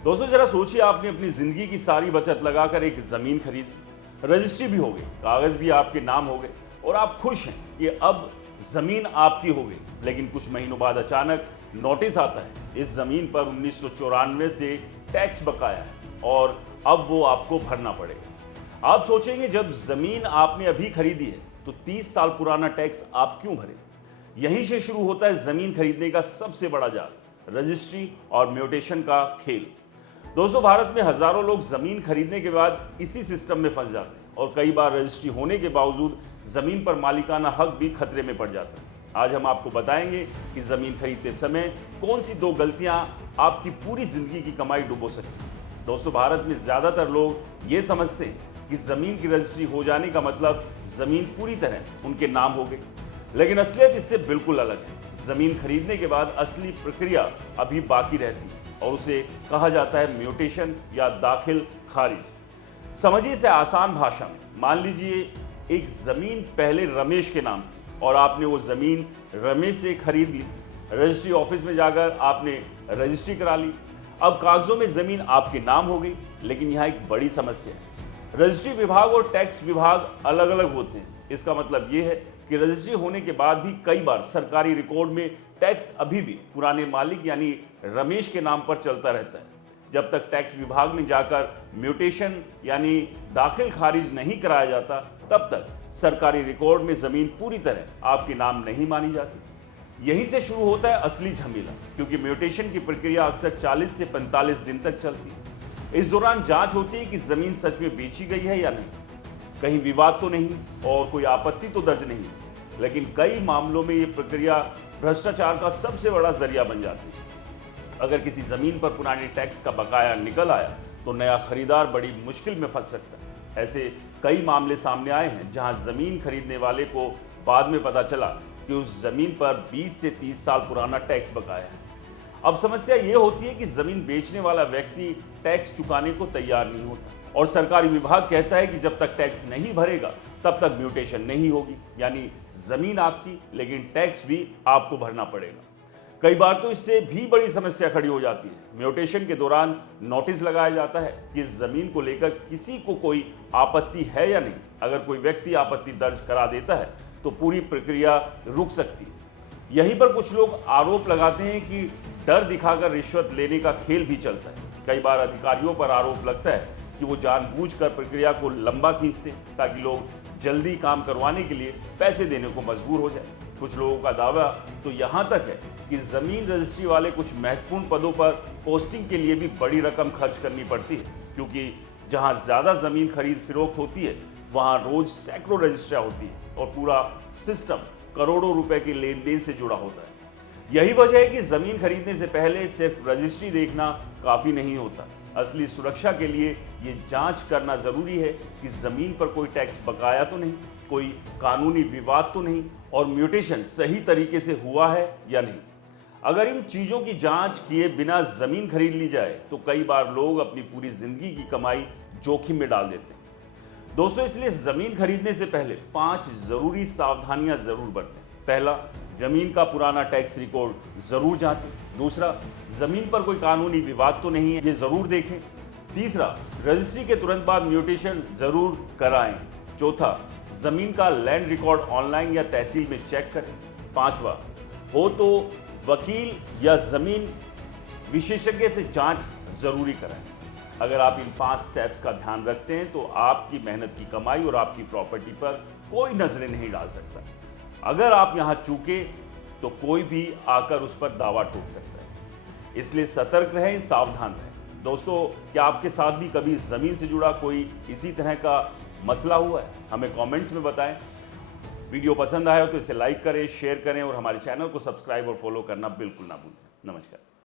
दोस्तों जरा सोचिए, आपने अपनी जिंदगी की सारी बचत लगाकर एक जमीन खरीदी, रजिस्ट्री भी हो गई, कागज भी आपके नाम हो गए और आप खुश हैं कि अब जमीन आपकी हो गई। लेकिन कुछ महीनों बाद अचानक नोटिस आता है, इस जमीन पर 1994 से टैक्स बकाया है और अब वो आपको भरना पड़ेगा। आप सोचेंगे, जब जमीन आपने अभी खरीदी है तो 30 साल पुराना टैक्स आप क्यों भरें? यहीं से शुरू होता है जमीन खरीदने का सबसे बड़ा जाल, रजिस्ट्री और म्यूटेशन का खेल। दोस्तों भारत में हजारों लोग जमीन खरीदने के बाद इसी सिस्टम में फंस जाते हैं और कई बार रजिस्ट्री होने के बावजूद जमीन पर मालिकाना हक भी खतरे में पड़ जाता है। आज हम आपको बताएंगे कि जमीन खरीदते समय कौन सी 2 गलतियां आपकी पूरी जिंदगी की कमाई डुबो सकती हैं। दोस्तों भारत में ज्यादातर लोग ये समझते हैं कि जमीन की रजिस्ट्री हो जाने का मतलब जमीन पूरी तरह उनके नाम हो गई, लेकिन असलियत इससे बिल्कुल अलग है। जमीन खरीदने के बाद असली प्रक्रिया अभी बाकी रहती है और उसे कहा जाता है म्यूटेशन या दाखिल खारिज। समझिए इसे आसान भाषा में, मान लीजिए एक जमीन पहले रमेश के नाम थी और आपने वो जमीन रमेश से खरीद ली। रजिस्ट्री ऑफिस में जाकर आपने रजिस्ट्री करा ली। अब कागजों में जमीन आपके नाम हो गई, लेकिन यहाँ एक बड़ी समस्या है। रजिस्ट्री विभाग और टैक्स विभाग अलग अलग होते हैं। इसका मतलब ये है कि रजिस्ट्री होने के बाद भी कई बार सरकारी रिकॉर्ड में टैक्स अभी भी पुराने मालिक यानी रमेश के नाम पर चलता रहता है। जब तक टैक्स विभाग में जाकर म्यूटेशन यानी दाखिल खारिज नहीं कराया जाता, तब तक सरकारी रिकॉर्ड में जमीन पूरी तरह आपके नाम नहीं मानी जाती। यहीं से शुरू होता है असली झमेला, क्योंकि म्यूटेशन की प्रक्रिया अक्सर 40 से 45 दिन तक चलती है। इस दौरान जांच होती है कि जमीन सच में बेची गई है या नहीं, कहीं विवाद तो नहीं और कोई आपत्ति तो दर्ज नहीं। लेकिन कई मामलों में यह प्रक्रिया भ्रष्टाचार का सबसे बड़ा जरिया बन जाती है। अगर किसी जमीन पर पुराने टैक्स का बकाया निकल आया तो नया खरीदार बड़ी मुश्किल में फंस सकता है। ऐसे कई मामले सामने आए हैं जहां जमीन खरीदने वाले को बाद में पता चला कि उस जमीन पर 20 से 30 साल पुराना टैक्स बकाया है। अब समस्या यह होती है कि जमीन बेचने वाला व्यक्ति टैक्स चुकाने को तैयार नहीं होता और सरकारी विभाग कहता है कि जब तक टैक्स नहीं भरेगा तब तक म्यूटेशन नहीं होगी, यानी जमीन आपकी लेकिन टैक्स भी आपको भरना पड़ेगा। कई बार तो इससे भी बड़ी समस्या खड़ी हो जाती है। म्यूटेशन के दौरान नोटिस लगाया जाता है कि इस जमीन को लेकर किसी को कोई आपत्ति है या नहीं। अगर कोई व्यक्ति आपत्ति दर्ज करा देता है तो पूरी प्रक्रिया रुक सकती है। यहीं पर कुछ लोग आरोप लगाते हैं कि डर दिखाकर रिश्वत लेने का खेल भी चलता है। कई बार अधिकारियों पर आरोप लगता है कि वो जानबूझकर प्रक्रिया को लंबा खींचते हैं ताकि लोग जल्दी काम करवाने के लिए पैसे देने को मजबूर हो जाए। कुछ लोगों का दावा तो यहाँ तक है कि जमीन रजिस्ट्री वाले कुछ महत्वपूर्ण पदों पर पोस्टिंग के लिए भी बड़ी रकम खर्च करनी पड़ती है, क्योंकि जहाँ ज्यादा जमीन खरीद फरोख्त होती है वहाँ रोज सैकड़ों रजिस्ट्रियाँ होती है और पूरा सिस्टम करोड़ों रुपए के लेन देन से जुड़ा होता है। यही वजह है कि जमीन खरीदने से पहले सिर्फ रजिस्ट्री देखना काफी नहीं होता। असली सुरक्षा के लिए ये जांच करना जरूरी है कि जमीन पर कोई टैक्स बकाया तो नहीं, कोई कानूनी विवाद तो नहीं और म्यूटेशन सही तरीके से हुआ है या नहीं। अगर इन चीजों की जांच किए बिना जमीन खरीद ली जाए तो कई बार लोग अपनी पूरी जिंदगी की कमाई जोखिम में डाल देते हैं। दोस्तों इसलिए जमीन खरीदने से पहले 5 जरूरी सावधानियां जरूर बरतें। पहला, जमीन का पुराना टैक्स रिकॉर्ड जरूर जांचें। दूसरा, जमीन पर कोई कानूनी विवाद तो नहीं है, ये जरूर देखें। तीसरा, रजिस्ट्री के तुरंत बाद म्यूटेशन जरूर कराएं। चौथा, जमीन का लैंड रिकॉर्ड ऑनलाइन या तहसील में चेक करें। पांचवा, हो तो वकील या जमीन विशेषज्ञ से जांच जरूरी कराएं। अगर आप इन 5 स्टेप्स का ध्यान रखते हैं तो आपकी मेहनत की कमाई और आपकी प्रॉपर्टी पर कोई नजरें नहीं डाल सकता। अगर आप यहां चूके तो कोई भी आकर उस पर दावा ठोक सकता है। इसलिए सतर्क रहें, सावधान रहें। दोस्तों क्या आपके साथ भी कभी जमीन से जुड़ा कोई इसी तरह का मसला हुआ है? हमें कमेंट्स में बताएं। वीडियो पसंद आया हो तो इसे लाइक करें, शेयर करें और हमारे चैनल को सब्सक्राइब और फॉलो करना बिल्कुल ना भूलें। नमस्कार।